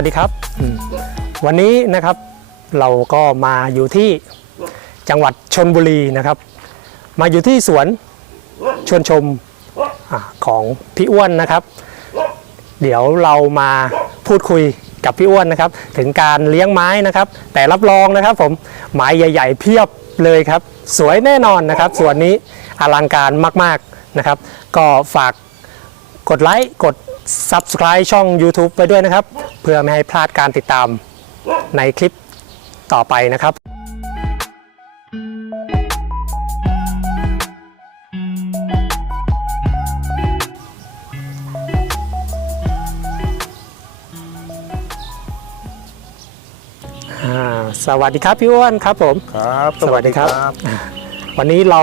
วัสดีครับอืมวันนี้นะครับเราก็มาอยู่ที่จังหวัดชนบุรีนะครับ มาอยู่ที่สวนชวนชมอาของพี่อ้วนนะครับ เดี๋ยวเรามาพูดคุยกับพี่อ้วนนะครับ ถึงการเลี้ยงไม้นะครับ แต่รับรองนะครับผมไม้ใหญ่ ๆ เพียบเลยครับ สวยแน่นอนนะครับส่วนนี้อลังการมากๆนะครับ ก็ฝากกดไลค์กด Subscribe ช่อง YouTube ไปด้วยนะครับ เพื่อไม่ให้พลาดการติดตามในคลิปต่อไปนะครับอ่าสวัสดีครับพี่อ้วนครับผมครับ สวัสดีครับ วันนี้เรา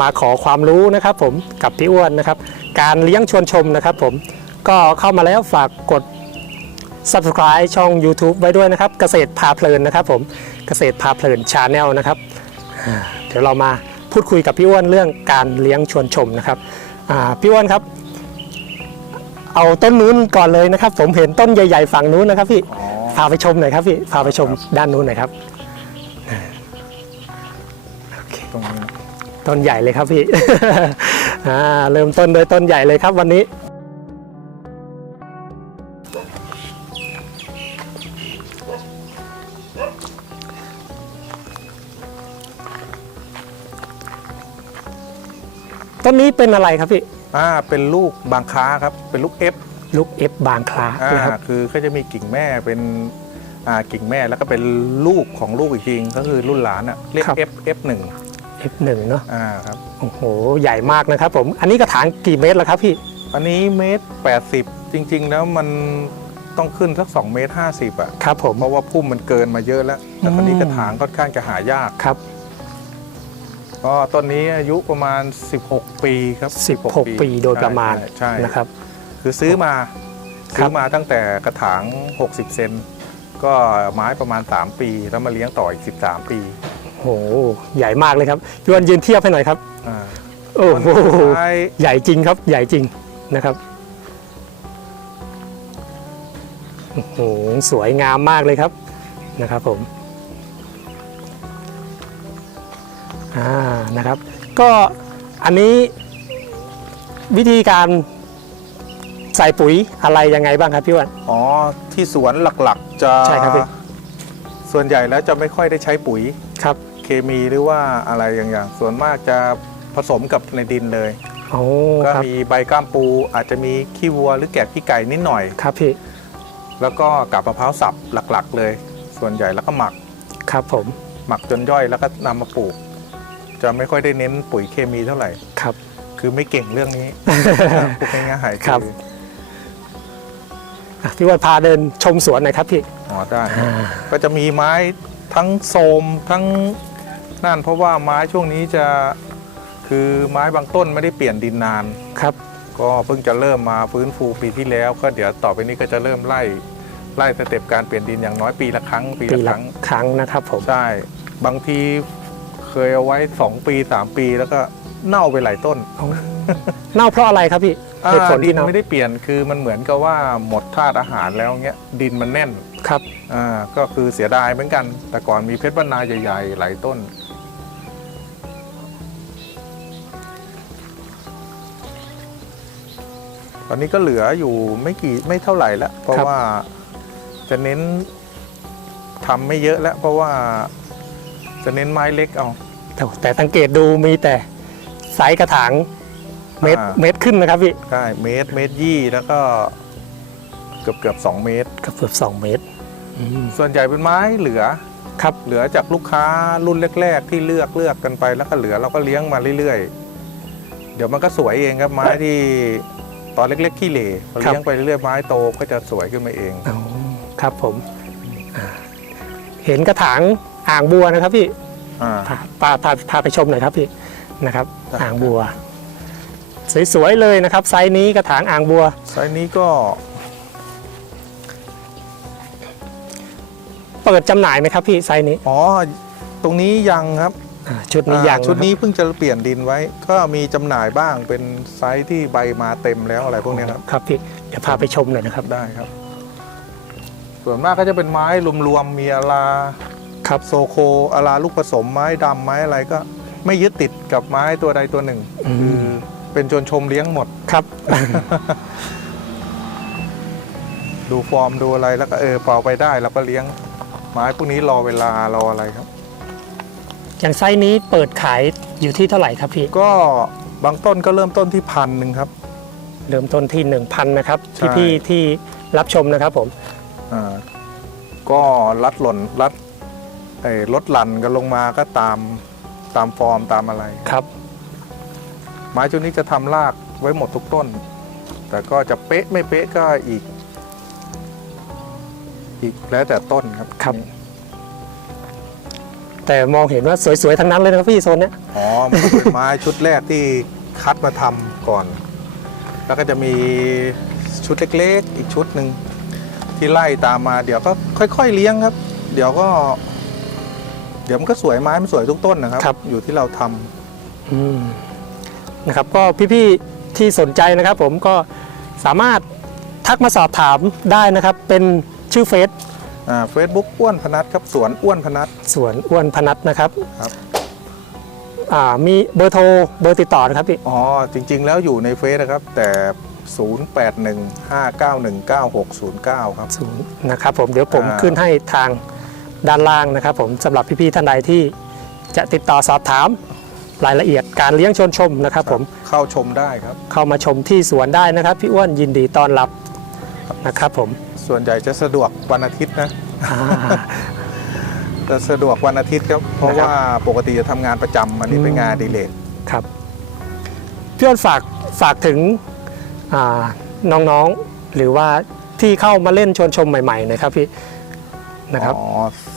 มาขอความรู้นะครับผมกับพี่อ้วนนะครับ การเลี้ยงชวนชมนะครับผมก็เข้ามาแล้วฝากกด subscribe ช่อง YouTube ไว้ด้วยนะครับ เกษตรพาเพลินนะครับผมเกษตรพาเพลินชาแนลนะครับอ่าเดี๋ยวเรามาพูดคุยกับพี่อ้วนเรื่องการเลี้ยงชวนชมนะครับอ่าพี่อ้วนครับ เอาต้นนู้นก่อนเลยนะครับ ผมเห็นต้นใหญ่ ๆ ฝั่งนู้นนะครับพี่อ๋อพาไปชมหน่อยครับพี่พาไปชมด้านนู้นหน่อยครับตรงนี้ต้นใหญ่เลยครับพี่ อ่าเริ่มต้นโดยต้นใหญ่เลยครับวันนี้ ต้นนี้เป็นอะไรครับพี่อ่าเป็นลูกบางค้าครับ เป็นลูกเอฟลูกเอฟบางคลาอ่านะครับคือเขาจะมีกิ่งแม่เป็นอ่ากิ่งแม่แล้วก็เป็นลูกของลูกอีกทีก็คือรุ่นหลานอะเรียกครับ F F1 F1 เนาะอ่าครับโอ้โหใหญ่มากนะครับผม อันนี้กระถางกี่เมตรแล้วครับพี่ อันนี้เมตรแปดสิบจริง ๆ แล้วมันต้องขึ้นสัก2เมตรห้าสิบอะครับผมเพราะว่าพุ่มมันเกินมาเยอะแล้ว แต่ตอนนี้อืมกระถางค่อนข้างจะหายากครับ ก็ต้นนี้อายุประมาณ 16 ปีครับ 16 ปีโดยประมาณใช่ใช่นะครับ คือซื้อมาครับซื้อมาตั้งแต่กระถาง 60 เซนก็ไม้ประมาณ 3 ปี แล้วมาเลี้ยงต่ออีก 13 ปีโอ้โหใหญ่มากเลยครับพี่อ้วนยืนเทียบให้หน่อยครับอ่าโอ้โหต้นสุดท้ายใหญ่จริงครับ ใหญ่จริงนะครับโอ้โหสวยงามมากเลยครับนะครับผมอ่านะครับ ก็อันนี้วิธีการใส่ปุ๋ยอะไรยังไงบ้างครับพี่อ้วันอ๋อที่สวนหลักๆจะใช่ครับพี่ส่วนใหญ่แล้วจะไม่ค่อยได้ใช้ปุ๋ยครับ เคมีหรือว่าอะไรอย่างอย่างส่วนมากจะผสมกับในดินเลย โอ้ก็ครับมีใบก้ามปู อาจจะมีขี้วัวหรือแกะขี้ไก่นิดหน่อย ครับพี่แล้วก็กับมะพร้าวสับหลักๆ เลย ส่วนใหญ่แล้วก็หมัก ครับผมหมักจนย่อยแล้วก็นำมาปลูก จะไม่ค่อยได้เน้นปุ๋ยเคมีเท่าไหร่ ครับ คือไม่เก่งเรื่องนี้พูดง่ายๆครับ ออะพี่อ้วันพาเดินชมสวนหน่อยครับพี่อ๋อได้ก็จะมีไม้ทั้งโทรมทั้ง นั่นเพราะว่าไม้ช่วงนี้จะคือไม้บางต้นไม่ได้เปลี่ยนดินนานครับ ก็เพิ่งจะเริ่มมาฟื้นฟูปีที่แล้ว ก็เดี๋ยวต่อไปนี้ก็จะเริ่มไล่ไล่สเต็ปการเปลี่ยนดินอย่างน้อยปีละครั้งปีปีละคละรั้งครั้งนะครับผมใช่บางทีเคยเอาไว้ 2 ปี 3 ปีแล้วก็เน่าไปหลายต้นอ๋อเน่าเพราะอะไรครับพี่อ่าเหตุผลดิที่นเน่าไม่ได้เปลี่ยนคือมันเหมือนกับว่าหมดธาตุอาหารแล้วเงี้ยดินมันแน่นครับอ่าก็คือเสียดายเหมือนกัน แต่ก่อนมีเพชรบรรณาใหญ่ๆหลายต้น ตอนนี้ก็เหลืออยู่ไม่กี่ไม่เท่าไหร่แล้ว เพราะครับว่าจะเน้นทำไม่เยอะแล้ว เพราะว่าจะเน้นไม้เล็กเอา แต่แต่สังเกตดูมีแต่ไซส์กระถางเมตรอ่าเมตรขึ้นนะครับพี่ใช่เมตรเมตรยี่แล้วก็เกือบเกือบสองเมตรเกือบเกือบสองเมตรอืมส่วนใหญ่เป็นไม้เหลือครับเหลือจากลูกค้ารุ่นแรก ๆ ที่เลือกเลือกกันไปแล้วก็เหลือเราก็เลี้ยงมาเรื่อยๆ เดี๋ยวมันก็สวยเองครับไม้ที่ ตอนเล็ก ๆ ขี้เหร่พอเลี้ยงไปเรื่อยๆไม้โตก็จะสวยขึ้นมาเอง อ๋อครับผมอ่าเห็นกระถางอ่างบัวนะครับพี่อ่า พาพาพาพาไปชมหน่อยครับพี่นะครับได้อ่างบัว สวยๆเลยนะครับ ไซส์นี้กระถางอ่างบัว ไซส์นี้ก็เปิดจำหน่ายไหมครับพี่ไซส์นี้อ๋อตรงนี้ยังครับ อ่าชุดนี้อ่ายังชุดนี้เพิ่งจะเปลี่ยนดินไว้ ก็มีจำหน่ายบ้างเป็นไซส์ที่ใบมาเต็มแล้วอะไรพวกเนี้ยครับ ครับพี่เดี๋ยวพาไปชมหน่อยนะครับ ได้ครับ ส่วนมากก็จะเป็นไม้รวมๆมีอาราครับโซโคอาราลูกผสมไม้ดำไม้อะไรก็ ไม่ยึดติดกับไม้ตัวใดตัวหนึ่งอืม คือเป็นชวนชมเลี้ยงหมด ครับ ดูฟอร์มดูอะไรแล้วก็เออพอไปได้เราก็เลี้ยง ไม้พวกนี้รอเวลารออะไรครับ อย่างไซส์นี้เปิดขายอยู่ที่เท่าไหร่ครับพี่ ก็บางต้นก็เริ่มต้นที่พันหนึ่งครับ เริ่มต้นที่ 1,000นะครับใช่ พี่ๆที่รับชมนะครับผม อ่าก็รัดหล่นรัดไอ้ลดหลั่นกันลงมาก็ตามตามฟอร์มตามอะไร ครับ ไม้ชุดนี้จะทำรากไว้หมดทุกต้น แต่ก็จะเป๊ะไม่เป๊ะก็อีก อีกแล้วแต่ต้นครับครับ แต่มองเห็นว่าสวยๆทั้งนั้นเลยนะครับพี่โซนเนี้ยอ๋อมันก็เป็นไม้ชุดแรกที่คัดมาทำก่อน แล้วก็จะมีชุดเล็กๆ อีกชุดหนึ่งที่ไล่ตามมา เดี๋ยวก็ค่อย ๆ เลี้ยงครับ เดี๋ยวก็ เดี๋ยวมันก็สวยไม้มันสวยทุกต้นนะครับ อยู่ที่เราทำ อืมนะครับ ก็พี่ๆที่สนใจนะครับ ผมก็สามารถทักมาสอบถามได้นะครับ เป็นชื่อเฟซ เฟซบุ๊กอ้วนพนัทครับสวนอ้วนพนัทสวนอ้วนพนัทนะครับครับอ่ามีเบอร์โทรเบอร์ติดต่อนะครับพี่อ๋อจริง ๆ แล้วอยู่ในเฟซนะครับ แต่ 0815919609 ครับศูนย์นะครับผมเดี๋ยวผมอ่าขึ้นให้ทางด้านล่างนะครับ ผมสำหรับพี่ๆท่านใดที่จะติดต่อสอบถามรายละเอียดการเลี้ยงชวนชมนะครับ ผมเข้าชมได้ครับ เข้ามาชมที่สวนได้นะครับ พี่อ้วนยินดีต้อนรับนะครับผม ส่วนใหญ่จะสะดวกวันอาทิตย์นะอ่าจะสะดวกวันอาทิตย์ครับ เพราะนะครับว่าปกติจะทำงานประจำอันนี้เป็นอืมงานอดีเลกครับพี่อ้นฝากฝากถึงอ่าน้องๆหรือว่าที่เข้ามาเล่นชวนชมใหม่ๆหนะครับพี่นะครับอ๋อ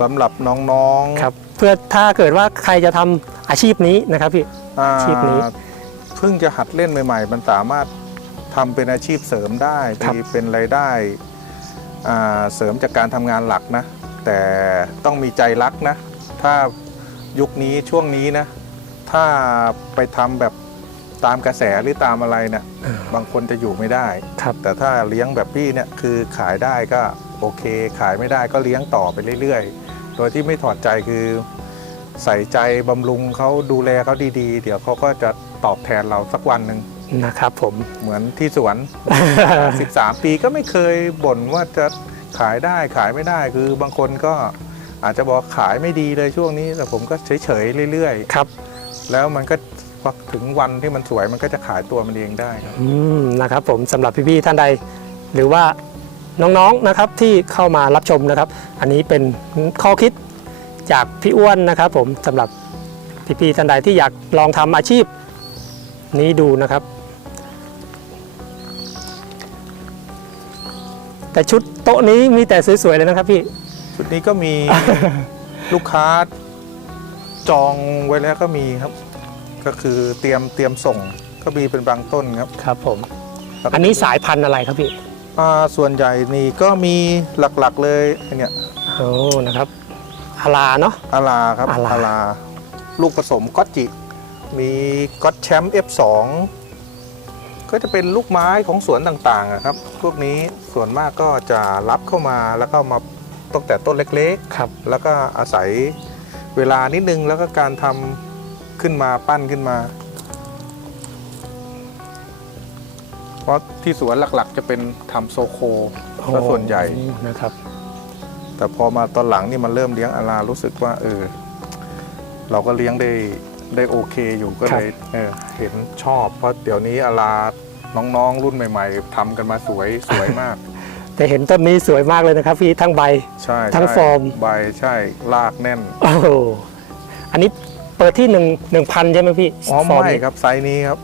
สำหรับน้องๆครับเพื่อถ้าเกิดว่าใครจะทำอาชีพนี้นะครับพี่อ่าอาชีพนี้เพิ่งจะหัดเล่นใหม่ ๆ มันสามารถทำเป็นอาชีพเสริมได้ครับมีเป็นรายได้อ่า เสริมจากการทำงานหลักนะ แต่ต้องมีใจรักนะ ถ้ายุคนี้ช่วงนี้นะ ถ้าไปทำแบบตามกระแสหรือตามอะไรเนี่ยบางคนจะอยู่ไม่ได้ครับแต่ถ้าเลี้ยงแบบพี่เนี่ยคือขายได้ก็โอเค ขายไม่ได้ก็เลี้ยงต่อไปเรื่อยๆ โดยที่ไม่ถอดใจคือใส่ใจบำรุงเขาดูแลเขาดีๆ เดี๋ยวเขาก็จะตอบแทนเราสักวันหนึ่ง นะครับผม เหมือนที่สวน 13 ปีก็ไม่เคยบ่นว่าจะขายได้ขายไม่ได้คือบางคนก็อาจจะบอกขายไม่ดีเลยช่วงนี้ แต่ผมก็เฉยๆเรื่อยครับๆแล้วมันก็พอถึงวันที่มันสวยมันก็จะขายตัวมันเองได้ครับอืมนะครับผมสำหรับพี่ๆท่านใด หรือว่าน้องๆนะครับที่เข้ามารับชมนะครับ อันนี้เป็นข้อคิดจากพี่อ้วนนะครับ ผมสำหรับพี่ๆท่านใดที่อยากลองทำอาชีพนี้ดูนะครับ แต่ชุดโต๊ะนี้มีแต่สวยๆเลยนะครับพี่ ชุดนี้ก็มีลูกค้าจองไว้แล้วก็มีครับ ก็คือเตรียมเตรียมส่งก็มีเป็นบางต้นครับ ครับผมอันนี้สายพันธุ์อะไรครับพี่อ่าส่วนใหญ่นี่ก็มีหลักๆเลยไอ้เนี่ยโอ้นะครับอาลาเนาะ อาราครับอาราอาราลูกผสมก็อตจิ มีก็อตแชมป์ F2 ก็จะเป็นลูกไม้ของสวนต่างๆอะครับ พวกนี้ส่วนมากก็จะรับเข้ามาแล้วก็มาตั้งแต่ต้นเล็กครับๆแล้วก็อาศัยเวลานิดนึงแล้วก็การทำขึ้นมาปั้นขึ้นมา เพราะที่สวนหลักๆ จะเป็นทำโซโคซะส่วนใหญ่นะครับ แต่พอมาตอนหลังนี่มันเริ่มเลี้ยงอารารู้สึกว่าเออเราก็เลี้ยงได้ ได้โอเคอยู่ก็เลยเออเห็นชอบเพราะเดี๋ยวนี้อาราน้องๆ รุ่นใหม่ ๆทำกันมาสวยสวยมาก แต่เห็นต้นนี้สวยมากเลยนะครับพี่ทั้งใบใช่ทั้งใช่ฟอร์มใบใช่ลากแน่นโอ้โหอันนี้เปิดที่หนึ่งหนึ่งพันใช่ไหมพี่อ๋อฟร์ไม่ครับไซส์นี้ครับ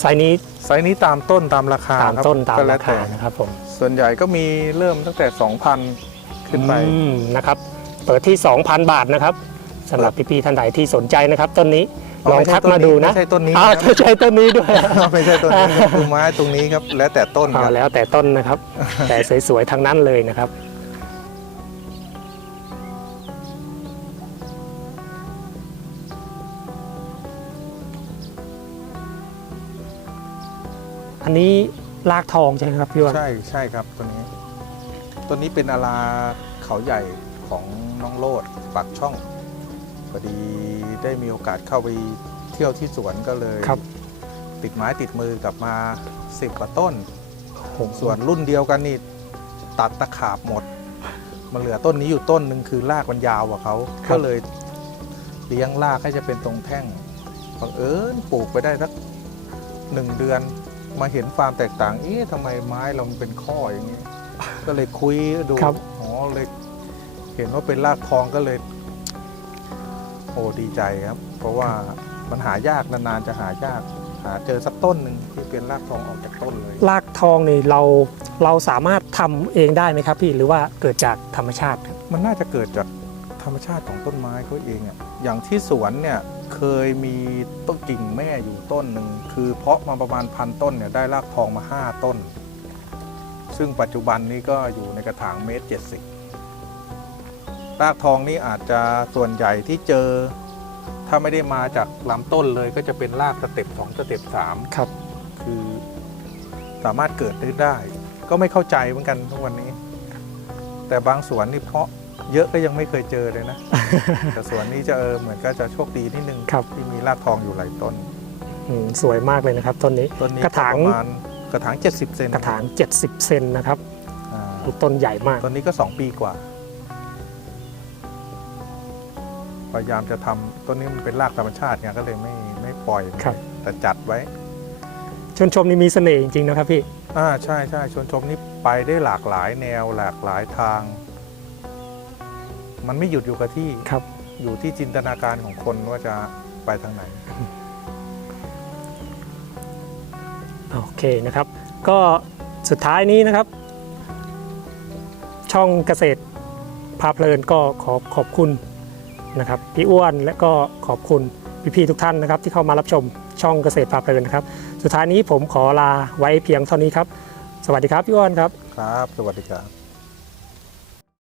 ไซส์นี้ไซส์นี้ตามต้นตามราคาตามครับต้นตามก็แล้ราวแต่คานะครับผมส่วนใหญ่ก็มีเริ่มตั้งแต่ 2,000 ขึ้นไปอืมนะครับ เปิดที่ 2,000 บาทนะครับ สำหรับพี่ๆท่านใดที่สนใจนะครับ ต้นนี้อ๋อลองไม่ใช่ทักมาดูนะไม่ใช่ต้นนี้อ้าวนะครับไม่ใช่ต้นนี้ด้วยไม่ใช่ต้นนี้ครับคือไม้ตรงนี้ครับ แล้วแต่ต้นอ๋คอรับแล้วแต่ต้นนะครับ แต่สวยๆทั้งนั้นเลยนะครับอันนี้ลากทองใช่ไหมครับพี่อ้วันใช่ใช่ครับตัวนี้ตัวนี้เป็นอาราเขาใหญ่ของน้องโลดปากช่อง พอดีได้มีโอกาสเข้าไปเที่ยวที่สวนก็เลยครับ ติดไม้ติดมือกลับมาสิบกว่าต้นโอ้โหส่วนรุ่นเดียวกันนี่ตัดตะขาบหมด มันเหลือต้นนี้อยู่ต้นหนึ่งคือรากมันยาวกว่าเขาก็เลยเลี้ยงรากให้จะเป็นตรงแท่งบังเอิญปลูกไปได้สักหนึ่งเดือน มาเห็นความแตกต่างเอ๊ะทำไมไม้เรามันเป็นข้ออย่างนี้ ก็เลยคุยดูครับ อ๋อเลย เห็นว่าเป็นรากทองก็เลย โอ้ดีใจครับ เพราะว่ามันหายากนานๆจะหายาก หาเจอสักต้นหนึ่งที่เป็นรากทองออกจากต้นเลยลากทองนี่เราเราสามารถทำเองได้ไหมครับพี่หรือว่าเกิดจากธรรมชาติครับมันน่าจะเกิดจากธรรมชาติของต้นไม้เขาเองอะอย่างที่สวนเนี่ยเคยมีต้นกิ่งแม่อยู่ต้นหนึ่งคือเพาะมาประมาณพันต้นเนี่ยได้รากทองมา5ต้น ซึ่งปัจจุบันนี้ก็อยู่ในกระถางเมตรเจ็ดสิบ รากทองนี่อาจจะส่วนใหญ่ที่เจอ ถ้าไม่ได้มาจากลำต้นเลยก็จะเป็นรากสเต็ปสองสเต็ปสามครับ คือสามารถเกิดได้ ก็ไม่เข้าใจเหมือนกันทุกวันนี้ แต่บางสวนนี่เพาะเยอะก็ยังไม่เคยเจอเลยนะ แต่สวนนี้จะเออเหมือนก็จะโชคดีนิดนึงครับ ที่มีรากทองอยู่หลายต้น อืมสวยมากเลยนะครับต้นนี้ต้นนี้กระถางประมาณกระถาง 70 เซนกระถาง 70 เซนนะครับอ่าลูกต้นใหญ่มาก ต้นนี้ก็ 2 ปีกว่า พยายามจะทำต้นนี้มันเป็นรากธรรมชาติไงก็เลยไม่ไม่ปล่อยครับแต่จัดไว้ ชนชมนี่มีเสน่ห์จริงๆนะครับพี่อ่าใช่ใช่ชวนชมนี่ไปได้หลากหลายแนวหลากหลายทาง มันไม่หยุดอยู่กับที่ครับ อยู่ที่จินตนาการของคนว่าจะไปทางไหนโอเคนะครับ ก็สุดท้ายนี้นะครับ ช่องเกษตรพาเพลินก็ขอขอบคุณ นะครับพี่อ้วนและก็ขอบคุณพี่ๆทุกท่านนะครับ ที่เข้ามารับชมช่องเกษตรพาเพลินนะครับ สุดท้ายนี้ผมขอลาไว้เพียงเท่านี้ครับ สวัสดีครับพี่อ้วนครับ ครับ สวัสดีครับ